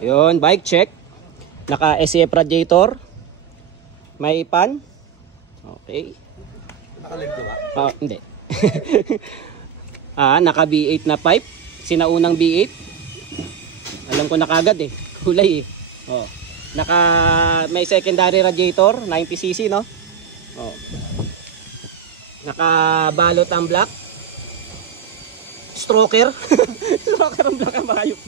Yun, bike check. Naka SCF radiator. May pan. Okay. Naka-leg ba? Hindi. Naka V8 na pipe. Sinaunang V8. Alam ko na kagad eh. Kulay eh. Naka may secondary radiator, 90cc no? Naka balot ang black. Stroker. Stroker ang black ang marayop.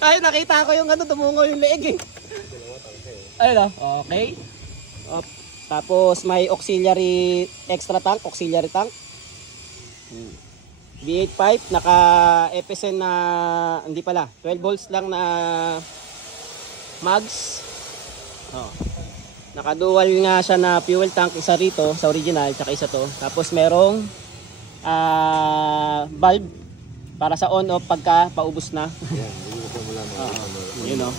Ay, nakita ko yung tumungo yung leeg eh. Ayun okay. Tapos may auxiliary extra tank, auxiliary tank. V8 pipe, naka FSN na, hindi pala, 12 volts lang na mags. Naka dual nga siya na fuel tank, isa rito sa original, tsaka isa to. Tapos merong valve para sa on off pagka paubos na. Yun o.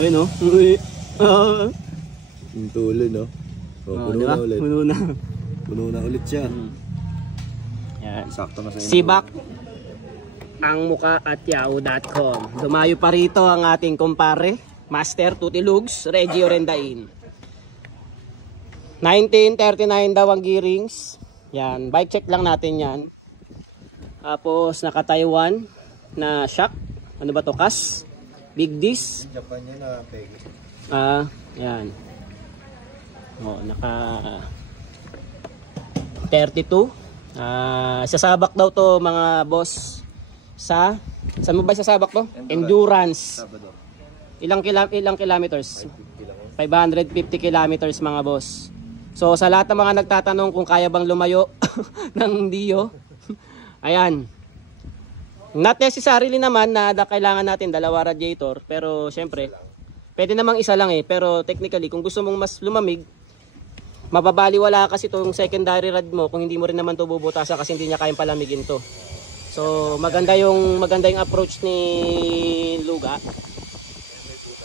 Ayun o. Yung tuloy no? Puno diba? na ulit. Puno na ulit siya. Yan. Sakto na sa inyo. Sibak ang muka at yahoo.com. Dumayo pa rito ang ating kumpare, Master Tuti Lugs, Reggie Orendain. 1939 daw ang gearings. Yan, bike check lang natin yan. Tapos naka Taiwan na shock. Ano ba to? CAS. Big disc. Japan niya na pegi. Yan. Naka 32. Sasabak daw to mga boss sa saan mo ba sasabak to? Endurance. Ilang kilometers? 550 kilometers mga boss. So sa lahat ng mga nagtatanong kung kaya bang lumayo ng Dio, ayan. Not necessarily naman na kailangan natin dalawa radiator, pero syempre pwede namang isa lang eh. Pero technically kung gusto mong mas lumamig, mababaliwala kasi itong secondary rad mo kung hindi mo rin naman ito bubutasan kasi hindi niya kayang palamigin to. So maganda yung approach ni Luga.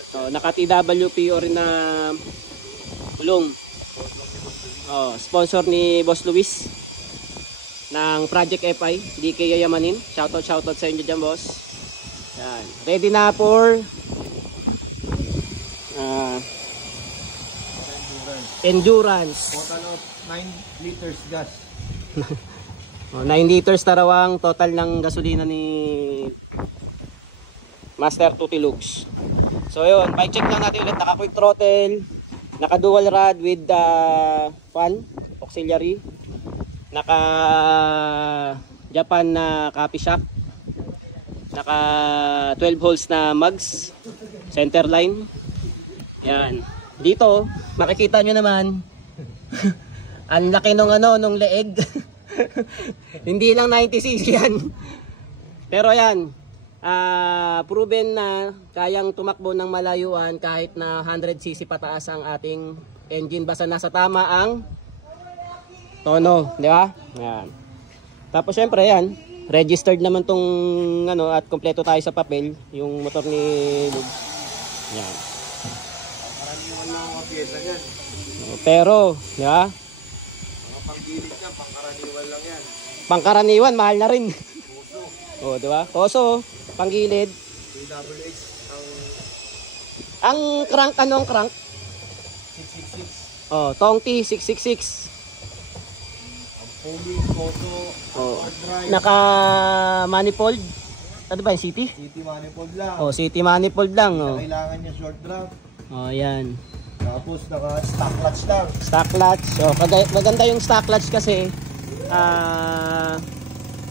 So, naka TWP rin na gulong. Sponsor ni Boss Luis ng Project FI, DK Yayamanin. Shoutout sa inyo dyan, boss. Yan. Ready na for endurance. Total of 9 liters gas. 9 liters na raw ang total ng gasolina ni Master Tuti Lugs. So yun, bike check lang natin ulit. Naka quick throttle, naka dual rod with fan, auxiliary, naka Japan na copy shock, naka 12 holes na mags, center line. Yan. Dito, makikita nyo naman, ang laki nung leeg. Hindi lang 90cc yan. Pero yan, proven na kayang tumakbo ng malayuan kahit na 100cc pataas ang ating engine basta nasa tama ang tono, di ba? Yan. Tapos syempre yan, registered naman tong at kompleto tayo sa papel yung motor ni Lugs. Yan. Karaniwan lang mga pyesa yan. Pero, di ba? Mga panggilid yan, pangkaraniwan lang yan. Pangkaraniwan, mahal na rin. Di ba? Koso, panggilid. PWH ang crank, anong crank? 666. Tongti 666. Ang Pumi, Koso, drive. Naka manifold. Ano ba yung city? City manifold lang. City manifold lang. Kailangan niya short drive. Yan. Tapos naka stock clutch lang. Stock clutch. Maganda yung stock clutch kasi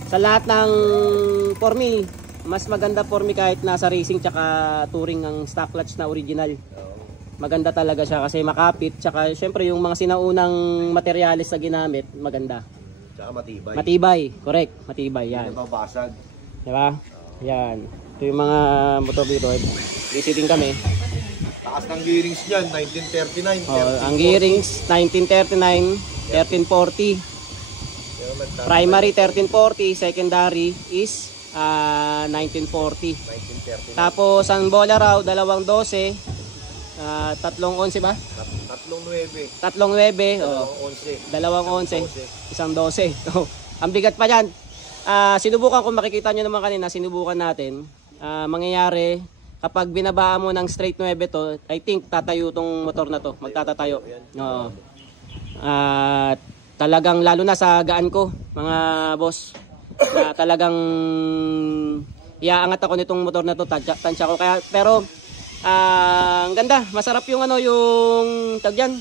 sa lahat ng for me, mas maganda for me kahit nasa racing tsaka touring ang stock clutch na original. Maganda talaga siya kasi makapit tsaka syempre yung mga sinaunang materyales na ginamit maganda. Tsaka matibay. Matibay, correct. Matibay yan. Hindi mababasag. Diba? Yan. Ito yung mga motor dito. Visiting kami. Taas ng gearings dyan, 1939. Ang gearings 1939, 1340. Primary 1340, secondary is 1940. 1939. Tapos ang bola raw, 212, 311 ba? 3.9. 3.9, 11. 211, isang 12. Ang bigat pa dyan. Sinubukan ko, makikita nyo naman kanina, sinubukan natin. Mangyayari, kapag binabaan mo ng straight 9 to, I think tatayo tong motor na to, magtatatayo. Oo. Talagang lalo na sa gaan ko, mga boss, na talagang iaangat ako nitong motor na to, tansya ko. Kaya, pero ang ganda, masarap yung ano, yung tagyan,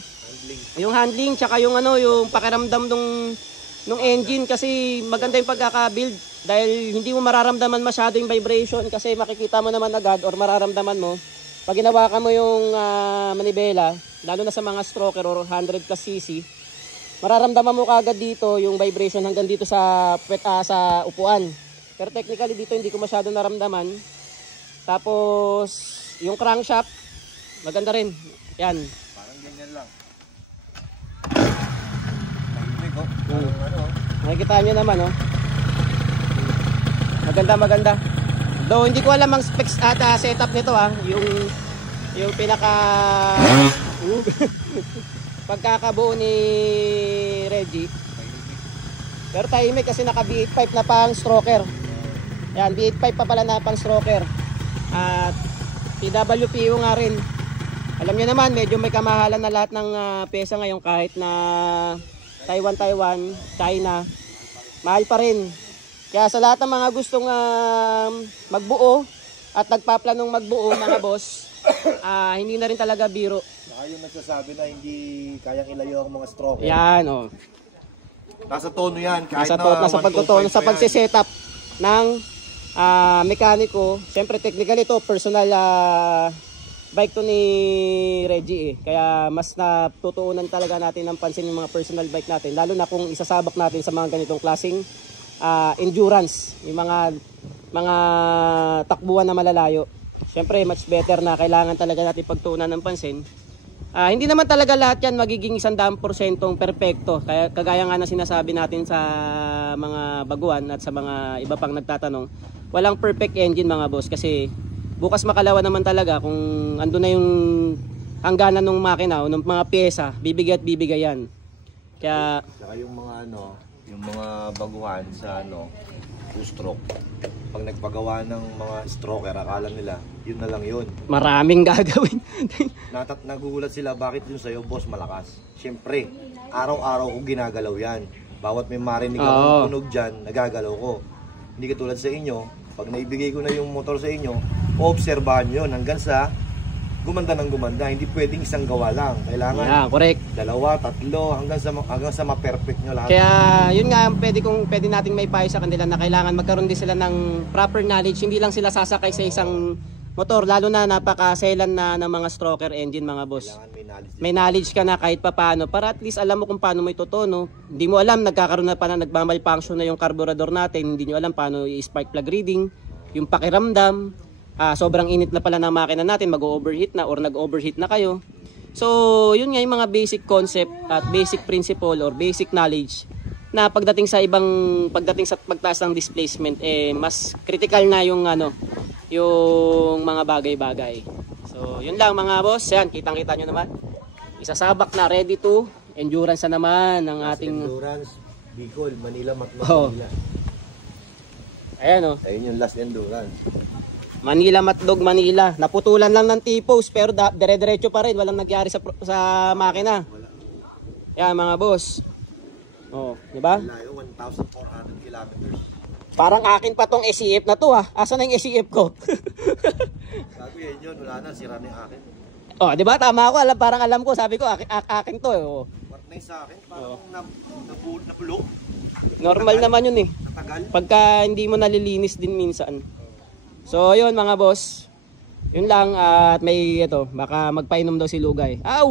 yung handling, tsaka yung ano, yung pakiramdam nung engine, kasi maganda yung pagkaka-build dahil hindi mo mararamdaman masyado yung vibration, kasi makikita mo naman agad or mararamdaman mo pag ginawakan mo yung manibela, lalo na sa mga stroker or 100 plus cc, mararamdaman mo kaagad dito yung vibration hanggang dito sa sa upuan. Pero technically dito hindi ko masyado naramdaman. Tapos yung crankshaft maganda rin. Yan. Parang ganyan lang. Tahimik oh. Parang ano. Nakikita nyo naman oh. Maganda. Though hindi ko alam ang specs at setup nito yung pinaka pagkakabuo ni Reggie. Pero tahimik kasi naka V8 pipe na pang stroker. Yan, V8 pipe pa pala na pang stroker. At PWPO nga rin. Alam niyo naman, medyo may kamahalan na lahat ng pyesa ngayon, kahit na Taiwan, China. Mahal pa rin. Kaya sa lahat ng mga gustong magbuo at nagpaplanong magbuo, mga boss, hindi na rin talaga biro. Saka yung nagsasabi na hindi kayang ilayo ang mga stroke. Yan, oh. Nasa tono yan. Kahit Nasa pagtutono, sa pagsisetup ng mekaniko. Siyempre, technically ito, personal bike to ni Reggie eh. Kaya mas natutuunan talaga natin ng pansin yung mga personal bike natin. Lalo na kung isasabak natin sa mga ganitong klaseng endurance. Yung mga takbuhan na malalayo. Siyempre, much better na kailangan talaga natin pagtuunan ng pansin. Hindi naman talaga lahat yan magiging 100% perfecto. Kaya kagaya nga na sinasabi natin sa mga baguhan at sa mga iba pang nagtatanong, walang perfect engine mga boss, kasi bukas makalawa naman talaga kung ando na yung hangganan ng makina o ng mga pyesa, bibigay at bibigay yan. Kaya saka yung mga yung mga baguhan sa two-stroke. Pag nagpagawa ng mga stroker, akala nila yun na lang yun. maraming gagawin. Nagugulat sila, bakit yung sa'yo, boss, malakas? Siyempre, araw-araw ko ginagalaw yan. Bawat may marinig akong tunog dyan, nagagalaw ko. Hindi katulad sa inyo, pag naibigay ko na yung motor sa inyo, obserbahan nyo yun hanggang sa gumanda ng gumanda. Hindi pwedeng isang gawa lang. Kailangan correct. 2, 3, hanggang sa ma-perfect nyo lahat. Kaya yun nga pwede nating may payo sa kanila na kailangan magkaroon din sila ng proper knowledge. Hindi lang sila sasakay sa isang motor, lalo na napakaselan na ng mga stroker engine, mga boss. May knowledge ka na kahit paano para at least alam mo kung paano mo itutono. Hindi mo alam, nagkakaroon na pa na nagmamalfunction na yung carburetor natin, hindi nyo alam paano i-spark plug reading, yung pakiramdam, sobrang init na pala ng makina natin, mag-overheat na or nag-overheat na kayo. So yun nga yung mga basic concept at basic principle or basic knowledge na pagdating sa pagtaas ng displacement, mas critical na yung yung mga bagay-bagay. So yun lang mga boss, yan, kitang-kita nyo naman. Isasabak na, ready to endurance na naman ng ating endurance, Bicol, Manila, Manila. Ayan Ayun yung last endurance. Manila, Matlog, Manila. Naputulan lang ng T-post pero dire-diretso pa rin, walang nagyari sa makina. Yan mga boss. Di ba? Layo, 1,400 kilometers. Parang akin pa tong SCF na to Asan na yung SCF ko? Sabi yun, wala na, sira na yung akin. Di ba? Tama ako. Parang alam ko. Sabi ko, akin to. Partner sa akin, parang nabulok. Normal naman yun Natagal. Pagka hindi mo nalilinis din minsan. So, yun mga boss. Yun lang. At may baka magpainom daw si Lugay. Aw!